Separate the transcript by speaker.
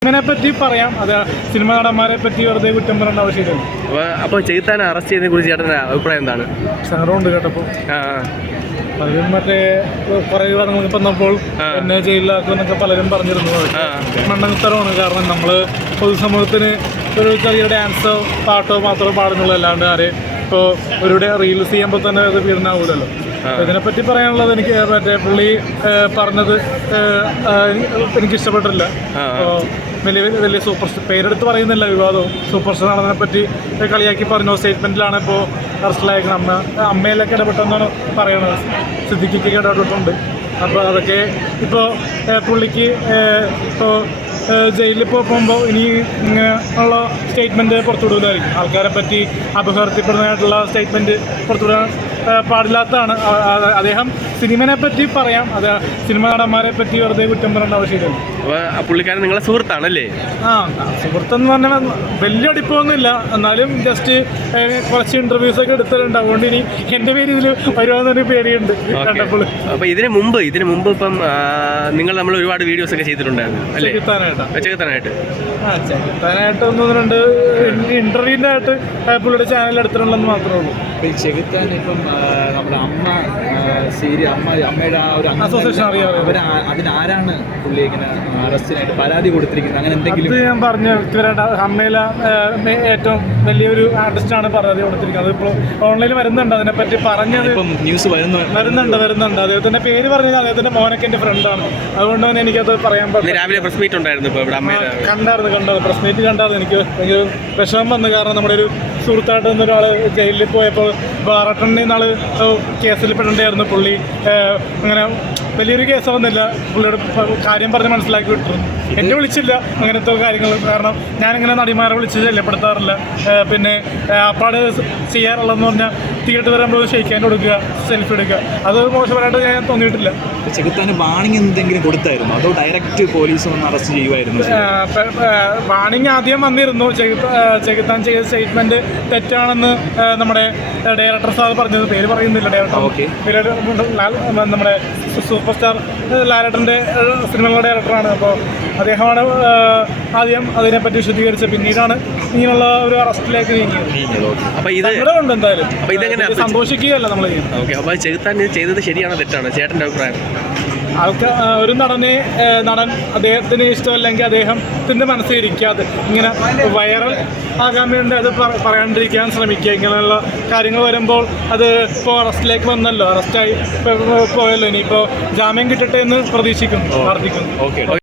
Speaker 1: പറ്റി പറയാം. അത് സിനിമ നടന്മാരെ പറ്റി വെറുതെ കുറ്റം പറയേണ്ട ആവശ്യമില്ല.
Speaker 2: അപ്പോൾ ചെകുത്താനെ അറസ്റ്റ് ചെയ്തതിനെ കുറിച്ച് ചേട്ടൻ്റെ അഭിപ്രായം എന്താണ്?
Speaker 1: സങ്കടമുണ്ട് കേട്ടപ്പോൾ. പലരും മറ്റേ കുറേ വിവാദങ്ങൾ വന്നപ്പോൾ എന്നെ ജയിലിലാക്കുമെന്നൊക്കെ പലരും പറഞ്ഞിരുന്നു. മണ്ടത്തരമാണ്. കാരണം നമ്മൾ പൊതുസമൂഹത്തിന് ഒരു ചെറിയ ഡാൻസോ പാട്ടോ മാത്രമേ പാടുന്നുള്ളൂ, അല്ലാണ്ട് ആരെയും ഇപ്പോൾ ഒരു റീൽസ് ചെയ്യുമ്പോൾ തന്നെ അത് പീഡനാവൂലല്ലോ. ഇതിനെപ്പറ്റി പറയാനുള്ളത് എനിക്ക് മറ്റേ പുള്ളി പറഞ്ഞത് എനിക്കിഷ്ടപ്പെട്ടില്ല. വലിയ സൂപ്പർ പേരെടുത്ത് പറയുന്നില്ല, വിവാദവും സൂപ്പർ സ്റ്റാർ നടന്നതിനെ പറ്റി കളിയാക്കി പറഞ്ഞു. സ്റ്റേറ്റ്മെൻറ്റിലാണ് ഇപ്പോൾ അറസ്റ്റിലായിരിക്കണം. അമ്മയിലൊക്കെ ഇടപെട്ടെന്നാണ് പറയണത്. സിദ്ദിഖിക്ക് ഇടപെട്ടിട്ടുണ്ട്. അപ്പോൾ അതൊക്കെ ഇപ്പോൾ പുള്ളിക്ക് ഇപ്പോൾ ജയിലിൽ പോകുമ്പോൾ ഇനി ഇങ്ങനെ ഉള്ള സ്റ്റേറ്റ്മെൻറ്റ് പുറത്തുവിടുന്നതായിരിക്കും. ആൾക്കാരെ പറ്റി അപകീർത്തിപ്പെടുന്നതായിട്ടുള്ള സ്റ്റേറ്റ്മെൻറ്റ് പുറത്തുവിടാൻ പാടില്ലാത്തതാണ്. അദ്ദേഹം സിനിമനെ പറ്റി പറയാം. അത് സിനിമ നടന്മാരെ പറ്റി വെറുതെ കുറ്റം പറയേണ്ട ആവശ്യമില്ല.
Speaker 2: പുള്ളിക്കാരൻ നിങ്ങളെ സുഹൃത്താണല്ലേ?
Speaker 1: സുഹൃത്തെന്ന് പറഞ്ഞാൽ വലിയ അടുപ്പമൊന്നുമില്ല, എന്നാലും ജസ്റ്റ് കുറച്ച് ഇൻ്റർവ്യൂസൊക്കെ എടുത്തിട്ടുണ്ട്. അതുകൊണ്ട് ഇനി എൻ്റെ പേര് ഇതിൽ വരുവാന്നൊരു പേടിയുണ്ട് കണ്ടപ്പോൾ.
Speaker 2: അപ്പോൾ ഇതിന് മുമ്പ് ഇപ്പം നിങ്ങൾ നമ്മൾ ഒരുപാട് വീഡിയോസ് ഒക്കെ ചെയ്തിട്ടുണ്ടായിരുന്നു അല്ലേ? ചെകുത്താനായിട്ട് ഒന്ന് രണ്ട് ഇൻ്റർവ്യൂവിൻ്റെ ആയിട്ട് പുള്ളിയുടെ ചാനൽ എടുത്തിട്ടുണ്ടെന്ന് മാത്രമേ ഉള്ളൂ.
Speaker 3: ചെകുത്താൻ ഇപ്പം നമ്മുടെ അമ്മയുടെ ആ ഒരു
Speaker 1: അസോസിയേഷൻ അറിയാം.
Speaker 3: അതിനാരാണ് പുള്ളി ഇങ്ങനെ അറസ്റ്റിനായിട്ട് പരാതി കൊടുത്തിരിക്കുന്നത്? അങ്ങനെ എന്തെങ്കിലും
Speaker 1: ഞാൻ പറഞ്ഞ വ്യക്തിപരമായിട്ട് അമ്മയിലെ ഏറ്റവും വലിയൊരു ആർട്ടിസ്റ്റാണ് പരാതി കൊടുത്തിരിക്കുന്നത്. അതിപ്പോൾ ഓൺലൈനിൽ വരുന്നുണ്ട്. അതിനെപ്പറ്റി പറഞ്ഞത്
Speaker 3: ന്യൂസ്
Speaker 1: വരുന്നുണ്ട്. അദ്ദേഹത്തിൻ്റെ പേര് പറഞ്ഞാൽ അദ്ദേഹത്തിൻ്റെ മോനൊക്കെ എൻ്റെ ഫ്രണ്ടാണ്. അതുകൊണ്ട് തന്നെ എനിക്കത് പറയാൻ പറ്റും.
Speaker 2: രാവിലെ പ്രസ് മീറ്റ് ഉണ്ടായിരുന്നു.
Speaker 1: കണ്ടായിരുന്നു പ്രസ് മീറ്റ് കണ്ടായിരുന്നു. എനിക്ക് ഭയങ്കര വിഷമം വന്നു. കാരണം നമ്മുടെ ഒരു സുഹൃത്തായിട്ട് ഒരാൾ ജയിലിൽ പോയപ്പോൾ ബാറട്ടണിൽ നാൾ കേസിൽ പെടേണ്ടായിരുന്നു. പുള്ളി അങ്ങനെ വലിയൊരു കേസ് വന്നില്ല. പുള്ളിയുടെ കാര്യം പറഞ്ഞ് മനസ്സിലാക്കി വിട്ടിരുന്നു. എന്നെ വിളിച്ചില്ല അങ്ങനത്തെ കാര്യങ്ങൾ. കാരണം ഞാനിങ്ങനെ നടിമാരെ വിളിച്ച് ശല്യപ്പെടുത്താറില്ല. പിന്നെ അപ്പാട് ചെയ്യാറുള്ളതെന്ന് പറഞ്ഞാൽ തിയേറ്റർ വരുമ്പോൾ ഷെയ്ക്കാൻ കൊടുക്കുക, സെൽഫി എടുക്കുക, അത് മോശമായിട്ട് ഞാൻ തോന്നിയിട്ടില്ല.
Speaker 3: ചെകുത്താന് വാണിംഗ് എന്തെങ്കിലും കൊടുത്തായിരുന്നു? അതോ ഡയറക്റ്റ് പോലീസ് വന്ന് അറസ്റ്റ് ചെയ്യുമായിരുന്നു?
Speaker 1: വാണിംഗ് ആദ്യം വന്നിരുന്നു. ചെകുത്താൻ ചെയ്ത സ്റ്റേറ്റ്മെൻറ്റ് തെറ്റാണെന്ന് നമ്മുടെ ഡയറക്ടർ സാർ പറഞ്ഞത്. പേര് പറയുന്നില്ല ഡയറക്ടർ. നമ്മുടെ സൂപ്പർ സ്റ്റാർ ലാലേട്ടൻ്റെ സിനിമകളുടെ ഡയറക്ടറാണ്. അപ്പോൾ അദ്ദേഹമാണ് ആദ്യം അതിനെപ്പറ്റി വിശദീകരിച്ചത്. പിന്നീടാണ് ഇങ്ങനെയുള്ള ഒരു അറസ്റ്റിലേക്ക് നീങ്ങിയത്.
Speaker 2: അപ്പോൾ ഇത്
Speaker 1: എന്തായാലും സന്തോഷിക്കുകയല്ല നമ്മൾ ചെയ്യുന്നത്.
Speaker 2: ഓക്കെ. അപ്പോൾ ചെകുത്താൻ ചെയ്തത് ശരിയാണോ തെറ്റാണോ ചേട്ടൻ്റെ അഭിപ്രായം?
Speaker 1: ഒരു നടൻ അദ്ദേഹത്തിന് ഇഷ്ടമല്ലെങ്കിൽ അദ്ദേഹത്തിൻ്റെ മനസ്സിലിരിക്കാതെ ഇങ്ങനെ വൈറൽ ആകാൻ വേണ്ടി അത് പറയാണ്ടിരിക്കാൻ ശ്രമിക്കുക. ഇങ്ങനെയുള്ള കാര്യങ്ങൾ വരുമ്പോൾ അത് ഇപ്പോൾ അറസ്റ്റിലേക്ക് വന്നല്ലോ, അറസ്റ്റായി പോയല്ലോ. ഇനിയിപ്പോൾ ജാമ്യം കിട്ടട്ടെ എന്ന് പ്രതീക്ഷിക്കുന്നു, പ്രാർത്ഥിക്കുന്നു.
Speaker 2: ഓക്കെ.